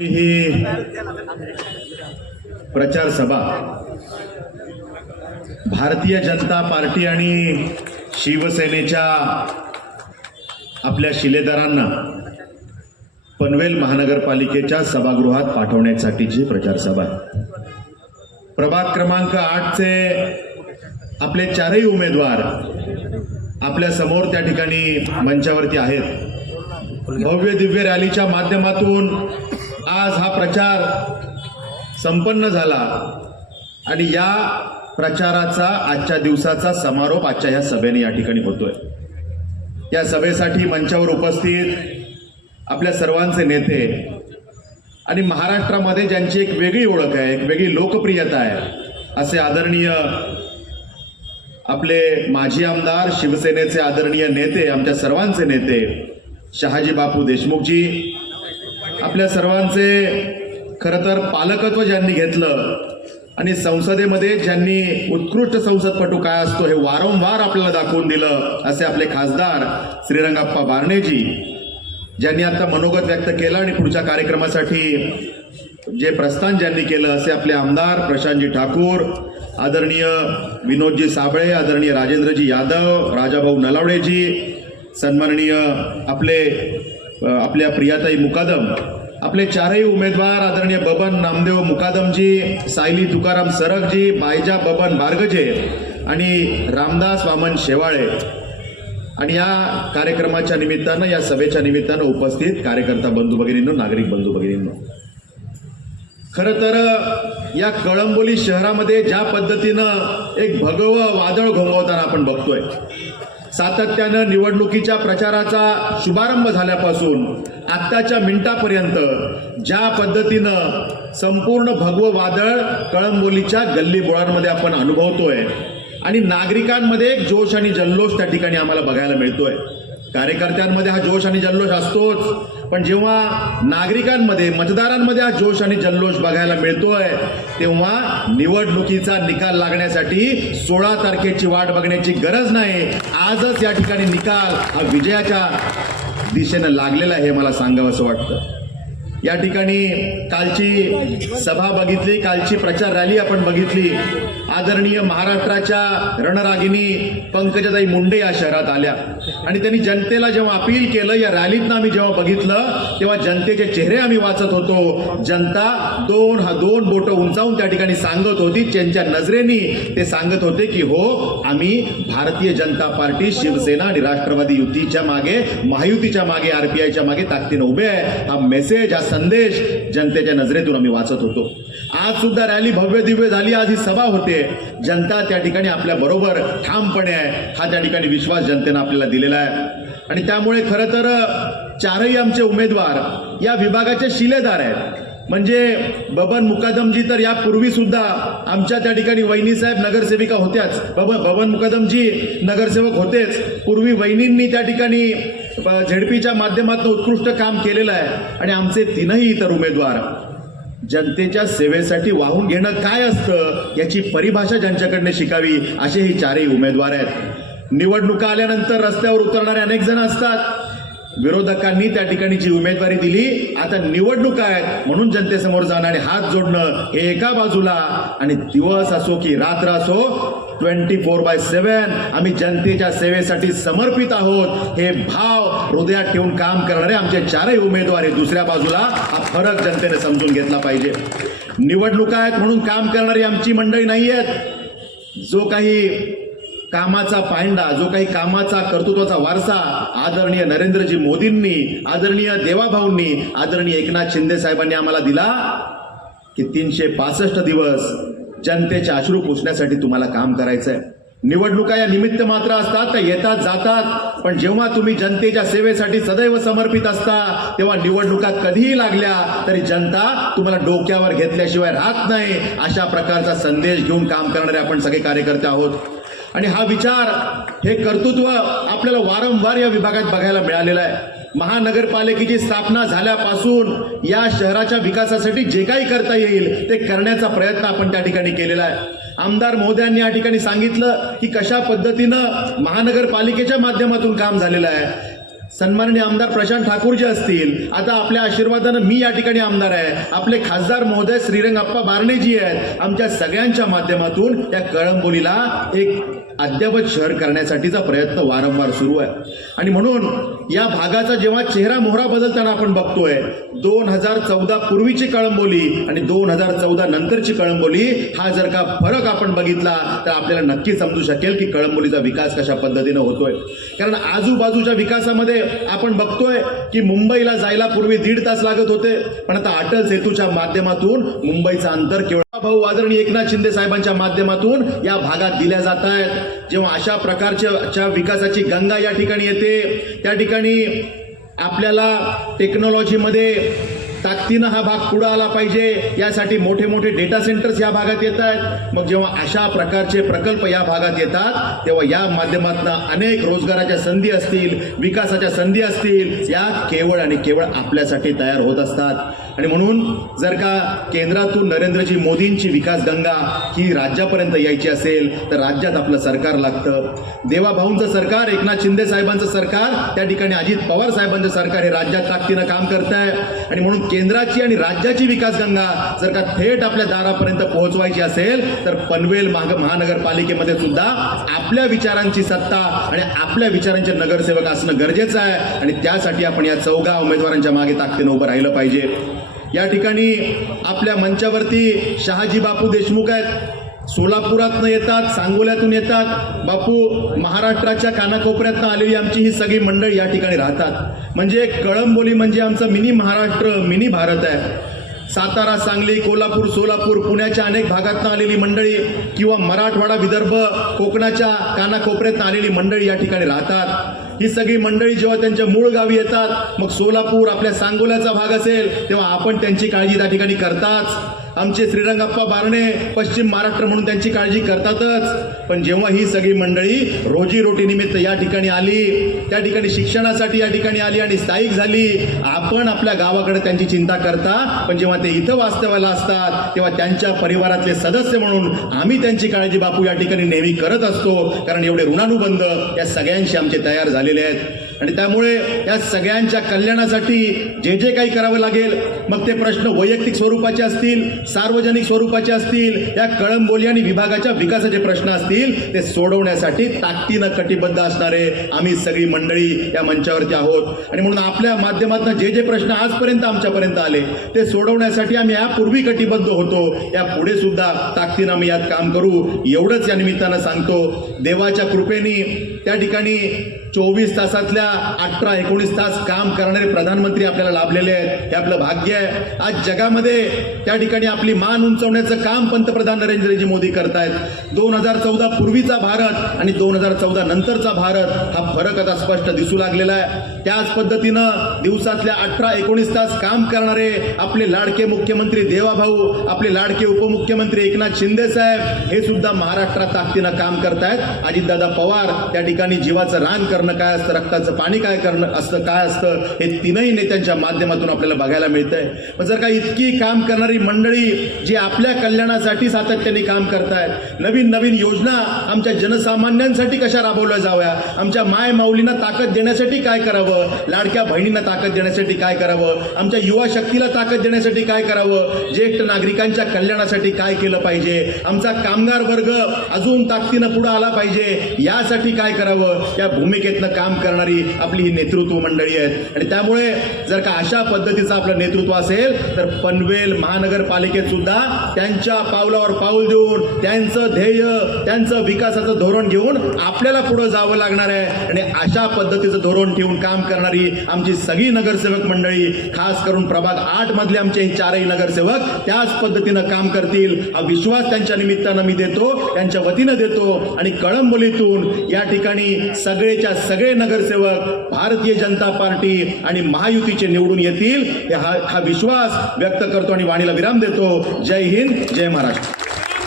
ही प्रचार सभा. भारतीय जनता पार्टी आणि शिवसेनेच्या आपल्या शिलेदारांना पनवेल महानगरपालिकेच्या सभागृहात पाठवण्यासाठीची प्रचार सभा प्रभाग क्रमांक आठचे आपले चारही उमेदवार आपल्यासमोर त्या ठिकाणी मंचावरती आहेत. भव्य दिव्य रॅलीच्या माध्यमातून आज हा प्रचार संपन्न झाला आणि या प्रचाराचा आजच्या दिवसाचा समारोप आजच्या या सभेने या ठिकाणी होतोय. या सभेसाठी मंचावर उपस्थित आपल्या सर्वांचे नेते आणि महाराष्ट्रामध्ये ज्यांची एक वेगळी ओळख आहे एक वेगळी लोकप्रियता आहे असे आदरणीय आपले माजी आमदार शिवसेनेचे आदरणीय नेते आमच्या सर्वांचे नेते शहाजी बापू देशमुखजी आपल्या सर्वांचे खरं तर पालकत्व ज्यांनी घेतलं आणि संसदेमध्ये ज्यांनी उत्कृष्ट संसदपटू काय असतो हे वारंवार आपल्याला दाखवून दिलं असे आपले खासदार श्रीरंगाप्पा बारणेजी ज्यांनी आता मनोगत व्यक्त केलं आणि पुढच्या कार्यक्रमासाठी जे प्रस्थान ज्यांनी केलं असे आपले आमदार प्रशांतजी ठाकूर आदरणीय विनोदजी साबळे आदरणीय राजेंद्रजी यादव राजाभाऊ नलावडेजी सन्माननीय आपले आपल्या प्रियाताई मुकादम आपले चारही उमेदवार आदरणीय बबन नामदेव मुकादमजी सायली तुकाराम सरगजी बायजा बबन भार्गजे आणि रामदास वामन शेवाळे. आणि या कार्यक्रमाच्या निमित्तानं या सभेच्या निमित्तानं उपस्थित कार्यकर्ता बंधू भगिनींनो नागरिक बंधू भगिनींनो. खरं तर या कळंबोली शहरामध्ये ज्या पद्धतीनं एक भगवं वादळ घोंगवताना आपण बघतोय सातत्यानं निवडणुकीच्या प्रचाराचा शुभारंभ झाल्यापासून आत्ताच्या मिनिटापर्यंत ज्या पद्धतीनं संपूर्ण भगवं वादळ कळंबोलीच्या गल्ली बोळांमध्ये आपण अनुभवतोय आणि नागरिकांमध्ये एक जोश आणि जल्लोष त्या ठिकाणी आम्हाला बघायला मिळतोय. कार्यकर्त्यांमध्ये हा जोश आणि जल्लोष असतोच. पण जेव्हा नागरिकांमध्ये मतदारांमध्ये हा जोश आणि जल्लोष बघायला मिळतोय तेव्हा निवडणुकीचा निकाल लागण्यासाठी सोळा तारखेची वाट बघण्याची गरज नाही. आजच या ठिकाणी निकाल हा विजयाच्या दिशेनं लागलेला आहे हे मला सांगावं असं वाटतं. या ठिकाणी कालची सभा बघितली कालची प्रचार रॅली आपण बघितली. आदरणीय महाराष्ट्राच्या रणरागिनी पंकजाताई मुंडे या शहरात आल्या. आणि त्यांनी जनतेला जेव्हा अपील केलं या रॅलीतनं आम्ही जेव्हा बघितलं तेव्हा जनतेचे चेहरे आम्ही वाचत होतो. जनता दोन हा दोन बोटं उंचावून त्या ठिकाणी सांगत होती. त्यांच्या नजरेनी ते सांगत होते की हो आम्ही भारतीय जनता पार्टी शिवसेना आणि राष्ट्रवादी युतीच्या मागे महायुतीच्या मागे आरपीआयच्या मागे ताकदीनं उभे आहे. हा मेसेज हा संदेश जनतेच्या नजरेतून आम्ही वाचत होतो. आज सुद्धा रॅली भव्य दिव्य झाली आज ही सभा होते. जनता त्या ठिकाणी आपल्या बरोबर ठामपणे आहे हा त्या ठिकाणी विश्वास जनतेनं आपल्याला दिलेला आहे. आणि त्यामुळे खरं तर चारही आमचे उमेदवार या विभागाचे शिलेदार आहेत. म्हणजे बबन मुकादमजी तर यापूर्वी सुद्धा आमच्या त्या ठिकाणी वहिनीसाहेब नगरसेविका होत्याच. बब बबन मुकादमजी नगरसेवक होतेच. पूर्वी वहिनींनी त्या ठिकाणी झेडपीच्या माध्यमातून उत्कृष्ट काम केलेलं आहे. आणि आमचे तीनही इतर उमेदवार जनतेच्या सेवेसाठी वाहून घेणं काय असतं याची परिभाषा ज्यांच्याकडनं शिकावी असे ही चारही उमेदवार आहेत. निवडणुका आल्यानंतर रस्त्यावर उतरणारे अनेक जण असतात. विरोधकांनी त्या ठिकाणी जी उमेदवारी दिली आता निवडणूक आहेत म्हणून जनतेसमोर जाणं आणि हात जोडणं हे एका बाजूला. आणि दिवस असो की रात्र असो ट्वेंटी फोर बाय सेवन आम्ही जनतेच्या सेवेसाठी समर्पित आहोत. हे भाव हृदयात ठेवून काम करणारे आमचे चारही उमेदवार हे दुसऱ्या बाजूला हा फरक जनतेने समजून घेतला पाहिजे. निवडणुका आहेत म्हणून काम करणारी आमची मंडळी नाही आहेत. जो काही कामाचा पायंडा जो काही कामाचा कर्तृत्वाचा वारसा आदरणीय नरेंद्रजी मोदींनी आदरणीय देवाभाऊंनी आदरणीय एकनाथ शिंदे साहेबांनी आम्हाला दिला की तीनशे पासष्ट दिवस जनतेचे अश्रू पुसण्यासाठी तुम्हाला काम करायचं आहे निवडणुका या निमित्त मात्र असतात त्या येतात जातात पण जेव्हा तुम्ही जनतेच्या सेवेसाठी सदैव समर्पित असता तेव्हा निवडणुका कधीही लागल्या तरी जनता तुम्हाला डोक्यावर घेतल्याशिवाय राहत नाही. अशा प्रकारचा संदेश घेऊन काम करणारे आपण सगळे कार्यकर्ते आहोत. आणि हा विचार हे कर्तृत्व आपल्याला वारंवार या विभागात बघायला मिळालेला आहे. महानगरपालिकेची स्थापना झाल्यापासून या शहराच्या विकासासाठी जे काही करता येईल ते करण्याचा प्रयत्न आपण त्या ठिकाणी केलेला आहे. आमदार महोदयांनी या ठिकाणी सांगितलं की कशा पद्धतीनं महानगरपालिकेच्या माध्यमातून काम झालेलं आहे. सन्माननीय आमदार प्रशांत ठाकूर जे असतील. आता आपल्या आशीर्वादानं मी या ठिकाणी आमदार आहे. आपले खासदार महोदय श्रीरंगप्पा बारणेजी आहेत. आमच्या सगळ्यांच्या माध्यमातून या कळंबोलीला एक अद्ययावत शहर करण्यासाठीचा प्रयत्न वारंवार सुरू आहे. आणि म्हणून या भागाचा जेव्हा चेहरा मोहरा बदलताना आपण बघतोय दोन हजार चौदा पूर्वीची कळंबोली आणि दोन हजार चौदा नंतरची कळंबोली हा जर का फरक आपण बघितला तर आपल्याला नक्की समजू शकेल की कळंबोलीचा विकास कशा पद्धतीनं होतोय. कारण आजूबाजूच्या विकासामध्ये आपण बघतोय की मुंबईला जायला पूर्वी दीड तास लागत होते पण आता अटल सेतूच्या माध्यमातून मुंबईचं अंतर केवळ भाऊ आदरणीय एकनाथ शिंदे साहेबांच्या माध्यमातून या भागात दिल्या जात आहेत. जेव्हा अशा प्रकारच्या विकासाची गंगा या ठिकाणी येते त्या ठिकाणी आपल्याला टेक्नॉलॉजीमध्ये ताकदीनं हा भाग पुढे आला पाहिजे. यासाठी मोठे मोठे डेटा सेंटर्स या भागात येत आहेत. मग जेव्हा अशा प्रकारचे प्रकल्प या भागात येतात तेव्हा या माध्यमातून अनेक रोजगाराच्या संधी असतील विकासाच्या संधी असतील. या केवळ आणि केवळ आपल्यासाठी तयार होत असतात. आणि म्हणून जर का केंद्रातून नरेंद्रजी मोदींची विकास गंगा ही राज्यापर्यंत यायची असेल तर राज्यात आपलं सरकार लागतं. देवाभाऊंचं सरकार एकनाथ शिंदे साहेबांचं सरकार त्या ठिकाणी अजित पवार साहेबांचं सरकार हे राज्यात ताकदीनं काम करत आहे आणि म्हणून केंद्र केंद्राची आणि राज्याची विकासगंगा जर का थेट आपल्या दारापर्यंत पोहोचवायची असेल तर पनवेल महानगरपालिकेमध्ये सुद्धा आपल्या विचारांची सत्ता आणि आपल्या विचारांचे नगरसेवक असणं गरजेचं आहे. आणि त्यासाठी आपण या चौघा उमेदवारांच्या मागे ताकदीनं उभं राहिलं पाहिजे. या ठिकाणी आपल्या मंचावरती शहाजी बापू देशमुख आहेत. सोलापुरातनं येतात सांगोल्यातून येतात. बापू महाराष्ट्राच्या कानाकोपऱ्यातनं आलेली आमची ही सगळी मंडळ या ठिकाणी राहतात. म्हणजे कळंबोली म्हणजे आमचं मिनी महाराष्ट्र मिनी भारत आहे. सातारा सांगली कोल्हापूर सोलापूर पुण्याच्या अनेक भागातनं आलेली मंडळी किंवा मराठवाडा विदर्भ कोकणाच्या कानाकोपऱ्यातनं आलेली मंडळी या ठिकाणी राहतात. ही सगळी मंडळी जेव्हा त्यांच्या मूळ गावी येतात मग सोलापूर आपल्या सांगोल्याचा भाग असेल तेव्हा आपण त्यांची काळजी त्या ठिकाणी करताच. आमचे श्रीरंगाप्पा बारणे पश्चिम महाराष्ट्र म्हणून त्यांची काळजी करतातच. पण जेव्हा ही सगळी मंडळी रोजीरोटीनिमित्त या ठिकाणी आली त्या ठिकाणी शिक्षणासाठी या ठिकाणी आली आणि स्थायिक झाली आपण आपल्या गावाकडे त्यांची चिंता करता. पण जेव्हा ते इथं वास्तव्याला असतात तेव्हा त्यांच्या परिवारातले सदस्य म्हणून आम्ही त्यांची काळजी बापू या ठिकाणी नेहमी करत असतो. कारण एवढे ऋणानुबंध या सगळ्यांशी आमचे तयार झालेले आहेत. आणि त्यामुळे या सगळ्यांच्या कल्याणासाठी जे जे काही करावं लागेल मग ते प्रश्न वैयक्तिक स्वरूपाचे असतील सार्वजनिक स्वरूपाचे असतील या कळंबोली आणि विभागाच्या विकासाचे प्रश्न असतील ते सोडवण्यासाठी ताकदीनं कटिबद्ध असणारे आम्ही सगळी मंडळी या मंचावरती आहोत. आणि म्हणून आपल्या माध्यमातून जे जे प्रश्न आजपर्यंत आमच्यापर्यंत आले ते सोडवण्यासाठी आम्ही यापूर्वी कटिबद्ध होतो. या पुढे सुद्धा ताकदीनं आम्ही यात काम करू. एवढंच या निमित्तानं सांगतो. देवाच्या कृपेने त्या ठिकाणी चोवीस तासातल्या अठरा एकोणीस तास काम करणारे प्रधानमंत्री आपल्याला लाभलेले आहेत. हे आपलं भाग्य आहे. आज जगामध्ये त्या ठिकाणी आपली मान उंचवण्याचं काम पंतप्रधान नरेंद्रजी मोदी करतायत. दोन हजार चौदा पूर्वीचा भारत आणि दोन हजार चौदा नंतरचा भारत हा फरक आता स्पष्ट दिसू लागलेला आहे. त्याच पद्धतीनं दिवसातल्या अठरा एकोणीस तास काम करणारे आपले लाडके मुख्यमंत्री देवाभाऊ आपले लाडके उपमुख्यमंत्री एकनाथ शिंदे साहेब हे सुद्धा महाराष्ट्रात ताकदीनं काम करतायत. अजितदादा पवार त्या ठिकाणी जीवाचं रान करणं काय असतं? रक्ताचं पाणी काय करणं असतं? काय असतं? हे तीनही नेत्यांच्या माध्यमातून आपल्याला बघायला मिळतंय. पण जर का इतकी काम करणारी मंडळी जी आपल्या कल्याणासाठी सातत्याने काम करतायत नवीन नवीन योजना आमच्या जनसामान्यांसाठी कशा राबवल्या जाव्या? आमच्या माय माऊलींना ताकद देण्यासाठी काय करावं? लाडक्या बहिणींना ताकद देण्यासाठी काय करावं? आमच्या युवा शक्तीला ताकद देण्यासाठी काय करावं? ज्येष्ठ नागरिकांच्या कल्याणासाठी काय केलं पाहिजे? आमचा कामगार वर्ग अजून ताकदीनं पुढे आला पाहिजे? यासाठी काय करावं? या भूमिकेतनं काम करणारी आपली ही नेतृत्व मंडळी आहेत. आणि त्यामुळे जर का अशा पद्धतीचं आपलं नेतृत्व असेल तर पनवेल महानगरपालिकेत सुद्धा त्यांच्या पावलावर पाऊल देऊन त्यांचं ध्येय त्यांचं विकासाचं धोरण घेऊन आपल्याला पुढं जावं लागणार आहे. आणि अशा पद्धतीचं धोरण ठेवून काम करणारी आमची सगळी नगरसेवक मंडळी खास करून प्रभाग आठ मधले आमचे हे चारही नगरसेवक त्याच पद्धतीनं काम करतील. हा विश्वास त्यांच्या निमित्तानं मी देतो त्यांच्या वतीनं देतो. आणि कळंबोलीतून या ठिकाणी सगळेच्या सगळे नगरसेवक भारतीय जनता पार्टी आणि महायुतीचे निवडून येतील. हा हा विश्वास व्यक्त करतो आणि वाणीला विराम देतो. जय हिंद जय महाराष्ट्र.